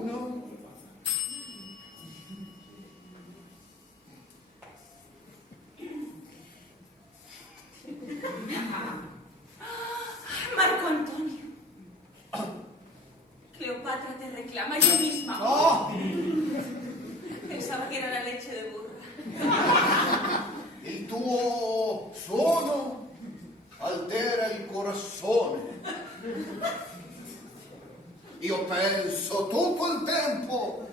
Uno. Marco Antonio. Cleopatra te reclama, yo misma. No! Pensaba que era la leche de burra. Il tuo suono altera il corazzone. Io penso tutto il tempo.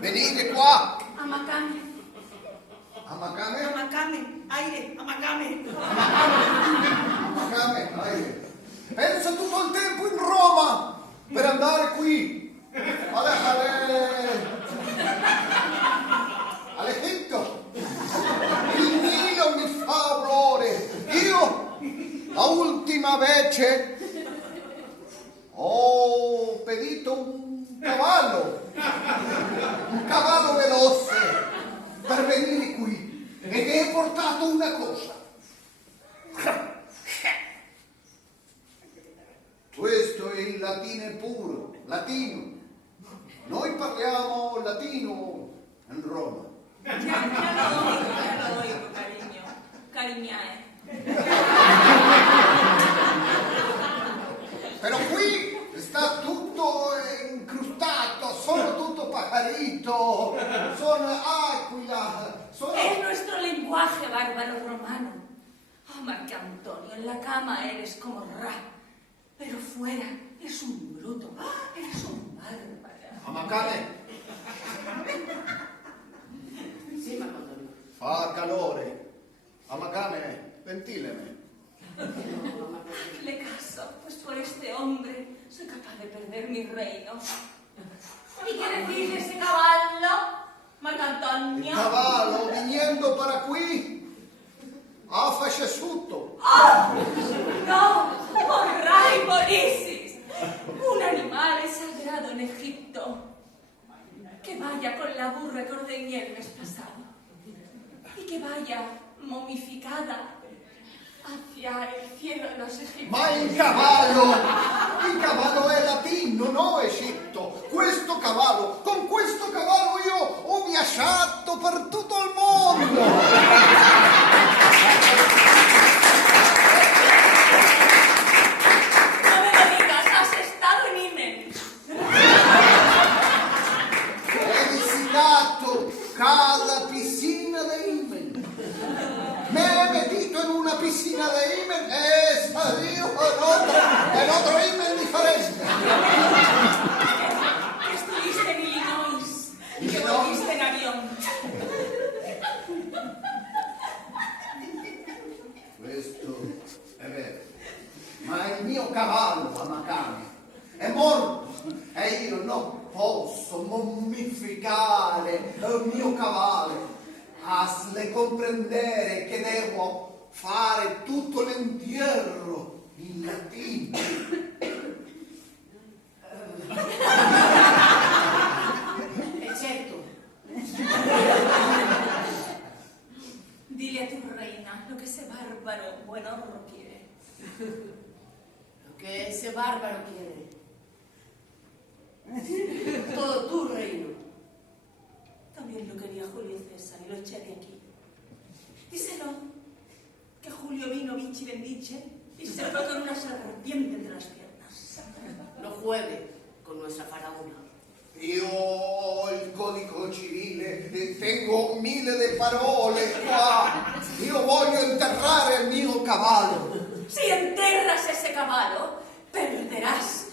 Venite qua. Amacame. Amacame? Amacame. Aire. Amacame. Amacame, aire. Penso tutto il tempo in Roma per andare qui. All'Egitto. Il Nilo mi fa orrore. Io, la ultima vece, ho pedito un cavallo veloce per venire qui ed è portato una cosa. Questo è il latino puro, latino. Noi parliamo latino in Roma. Ya lo oigo, cariño. Cariñae. Però qui sta tutto incrustato, sono tutto pajarito, sono aquila, sono... Es nuestro lenguaje bárbaro romano. Oh, Marco Antonio, en la cama eres como Ra, pero fuera eres un bruto, eres un bárbaro. Amacame, Sì, Marco Antonio. fa calore. Amacame, ventíleme. Le caso, pues por este hombre soy capaz de perder mi reino. ¿Y qué decís de ese caballo, Marco Il Antonio? cavallo viniendo para qui ha fasciasciuto. No, por Ra y por Isis, un animal sagrado en Egipto, que vaya con la burra que ordeñé el mes pasado y que vaya momificada hacia el cielo de los egipcios. Ma il cavallo è latino, no Egitto. Con questo cavallo io ho viaggiato per tutto il mondo. No me lo digas, has estado en Imen. Ho visitato cada piscina de Imen. Me he metido en una piscina de Imen e salió en otro Imen diferente. Estuviste en Illinois y que volviste en avión. Questo è vero, ma il mio cavallo, Amacame, è morto e io non posso mummificare il mio cavallo. Hasle comprendere che devo fare tutto l'entierro in latino. Certo. Dile a tu reina lo que ese bárbaro buen horro quiere. Lo que ese bárbaro quiere. Todo tu reino. También lo quería Julio César y lo eché de aquí. Díselo, que Julio vino Vinci Bendice y se fue con una serpiente entre las piernas. No juegue con nuestra faraona. Io ho il codice civile e tengo 1000 parole qua. Io voglio enterrare il mio cavallo. Si enterras ese caballo, perderás